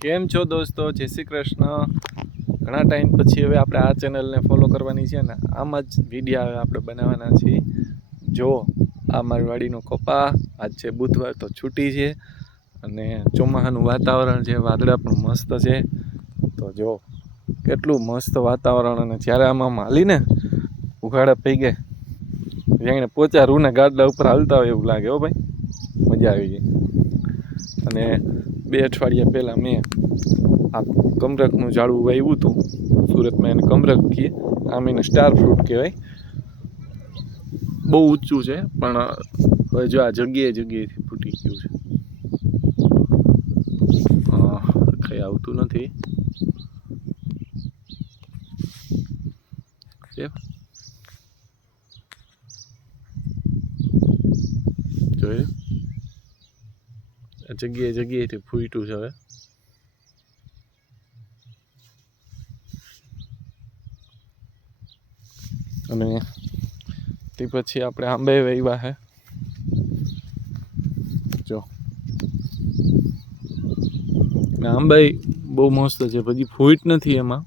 કેમ છો દોસ્તો? જય શ્રી કૃષ્ણ. ઘણા ટાઈમ પછી હવે આપણે આ ચેનલને ફોલો કરવાની છે ને આમ જ વિડીયો હવે આપણે બનાવવાના છીએ. જો આ મારી વાડીનો કપા, આજ છે બુધવાર તો છૂટી છે અને ચોમાસાનું વાતાવરણ છે, વાદળા પણ મસ્ત છે. તો જો કેટલું મસ્ત વાતાવરણ, અને જ્યારે આમાં હાલીને ઉઘાડા પૈગે જાણે પોચા રૂના ગાડલા ઉપર હાલતા હોય એવું લાગે. હો ભાઈ, મજા આવી ગઈ. અને 2 અઠવાડિયા પહેલાં મેં આ કમરકનું ઝાડવું વાવ્યું હતું. સુરતમાં એને કમરક કહીએ, આમ એને સ્ટાર ફ્રૂટ કહેવાય. બહુ ઊંચું છે પણ હવે જો આ જગ્યાએથી ફૂટી ગયું છે. કંઈ આવતું નથી. જોયું, આ જગ્યાએથી ફૂટ્યું છે હવે. અને તે પછી આપણે આંબે વાવ્યા છે. જો આંબે બહુ મસ્ત છે, પછી ફૂટ નથી એમાં,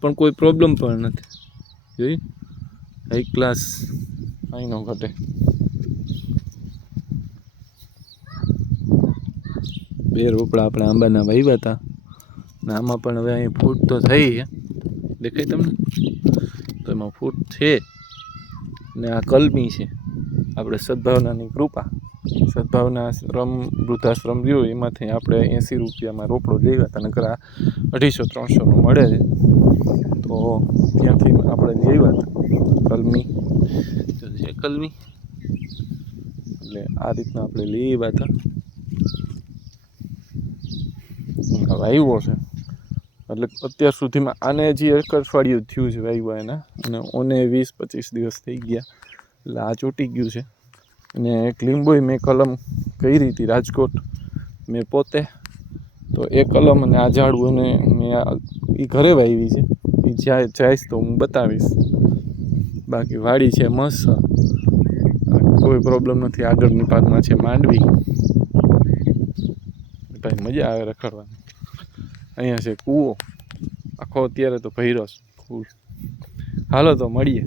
પણ કોઈ પ્રોબ્લેમ પણ નથી. જોઈ, હાઈ ક્લાસ અહીં નો ઘટે. 2 રોપડા આપણે આંબાના વાવ્યા હતા ને આમાં પણ હવે અહીં ફૂટ તો થઈ છે, દેખાય તમને? તો એમાં ફૂટ છે ને આ કલમી છે. આપણે સદભાવનાની કૃપા, સદભાવના વૃદ્ધાશ્રમ રહ્યો એમાંથી આપણે 80 રૂપિયામાં રોપડો લેવા હતા, નકર 250-300 મળે છે. તો ત્યાંથી આપણે લેવા હતા કલમી. છે કલમી, એટલે આ રીતના આપણે લેવા હતા. વાવ્યો છે એટલે અત્યાર સુધીમાં આને હજી 1 અઠવાડિયું થયું છે વાવ્યા એના, અને ઓને 20-25 દિવસ થઈ ગયા. એટલે આ ચોંટી ગયું છે. અને એક લીંબોય મેં કલમ કરી હતી રાજકોટ, મેં પોતે. તો એ કલમ અને આ ઝાડવું એને મેં એ ઘરે વાવી છે. એ જઈશ તો હું બતાવીશ. બાકી વાડી છે મસ્ત, કોઈ પ્રોબ્લેમ નથી. આગળની ભાગમાં છે માંડવી, ભાઈ મજા આવે રખડવાની. અહીંયા છે કૂવો, આખો અત્યારે તો ભર્યો છે ફૂલ. હાલો તો મળીએ.